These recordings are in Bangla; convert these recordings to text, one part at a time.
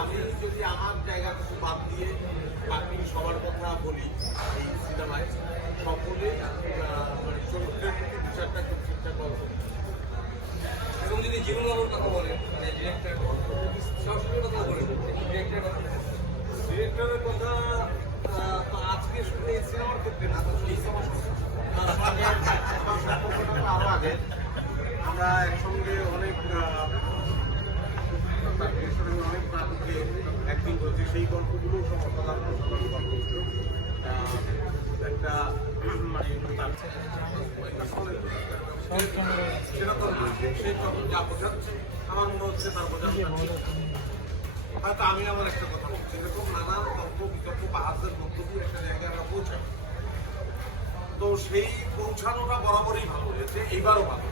আমি যদি আমার জায়গা কিছু বাদ দিয়ে বাকি সবার কথা বলি, এই সিনেমায় সকলে মানে চরিত্রের প্রতি বিচারটা খুব ঠিকঠাক করবো। এবং যদি জীবনবাবুর কথা বলে, মানে ডিরেক্টরের কথা বলে, ডিরেক্টরের কথা তো আজকে শুধু এই সিনেমার ক্ষেত্রে না, এই সম্পর্কটা আরো আগে আমরা একসঙ্গে অনেক অনেক নাটকে অ্যাক্টিং করেছি, সেই গল্পগুলো সব অসাধারণ গল্প ছিল। একটা মানে সেটা তো সে যখন যা বোঝাচ্ছে আমার মনে হচ্ছে তার বোঝানো হয়তো আমি আমার একটা কথা বলছি, এরকম নানা তর্ক বিতর্ক বাহাসের মধ্য দিয়ে একটা জায়গায় আমরা পৌঁছাই, তো সেই পৌঁছানোটা বরাবরই ভালো হয়েছে, এইবারও ভালো।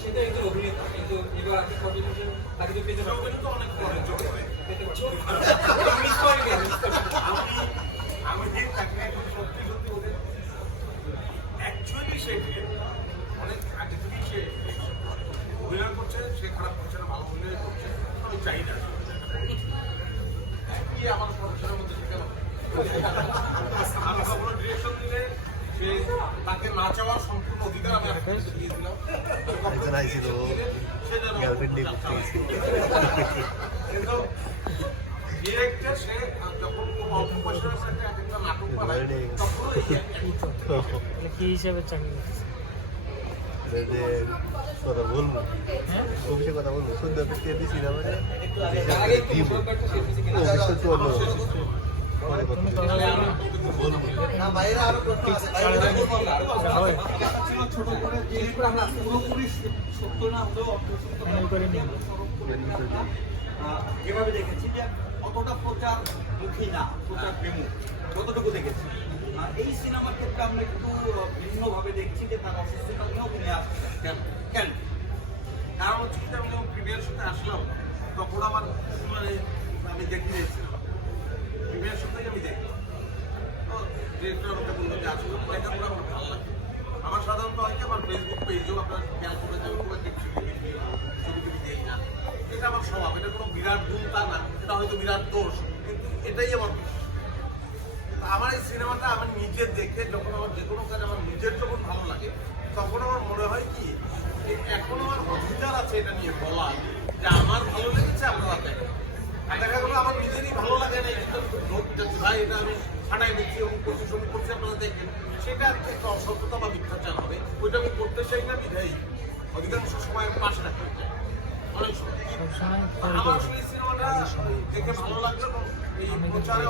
সেটা একজন অভিনেতা, কিন্তু এবার আপনি কন্ট্রিবিউশন তাকে তো পেতে পারবেন, তো অনেক পরে পেতে পারছেন। আমি তাকে সত্যি সত্যি ওদের অ্যাকচুয়ালি সে অনেক আগে থেকেই সে অভিনয় করছে, সে খারাপ করছে না, ভালো অভিনয় করছে, আমি চাই না কি আমার প্রফেশনের মধ্যে শিখে আমি কখনো ডিরেকশন দিলে সে তাকে না চাওয়ার সম্পূর্ণ অধিকার আমি দিয়ে দিলাম। ডিরেক্টর সে যখন অল্প পয়সার একটা নাটক বানায় তখন কি হিসেবে চাকরি কথা বলবো, অফিসে কথা বলবো, সুন্দর সিনেমারে ছোট করে আমরা পুরোপুরি সত্য না হলেও যেভাবে দেখেছি যে অতটা প্রচারমুখী না, প্রচার বিমুখ যতটুকু দেখেছি। এই সিনেমার ক্ষেত্রে আমরা একটু ভিন্নভাবে দেখছি যে তার অসুস্থতা নিয়েও তিনি আসছেন। কেন? কারণ হচ্ছে কি, আমি যখন প্রিমিয়ার সাথে আসলাম তখন আমার মানে আমি দেখে নিয়েছিলাম, প্রিমিয়ার সাথেই আমি দেখলাম, তো ডিরেক্টর আমাকে বললো যে আসলে লেখাপড়া আমার ভালো লাগে। আমার সাধারণত হয় কি, আমার ফেসবুক পেজেও আপনার খেয়াল করে যাবে খুব একটা ছবি টবি দিই না, এটা আমার স্বভাব, এটা কোনো বিরাট গুণ তা না, এটা হয়তো বিরাট দোষ, কিন্তু এটাই আমার দোষ। আমার এই সিনেমাটা আমার নিজে দেখে যখন আমার যে কোনো কাজ আমার নিজের যখন ভালো লাগে তখন আমার মনে হয় কি এখন আমার অধিকার আছে এটা নিয়ে বলা যে আমার ভালো লেগেছে, আপনারা দেখেন। আর দেখা গেলো আমার নিজেরই ভালো লাগে না, ভাই এটা আমি ছাড়াই দিচ্ছি এবং প্রশাসন করছি, আপনারা দেখবেন, সেটা একটা অসত্যতা বা মিথ্যাচার হবে, ওইটা আমি করতে চাই না, বিধায়ী অধিকাংশ সময় পাশে রাখতে চাই অনেক সময়। আমার আসলে এই সিনেমাটা দেখে ভালো লাগলো এবং এই প্রচারে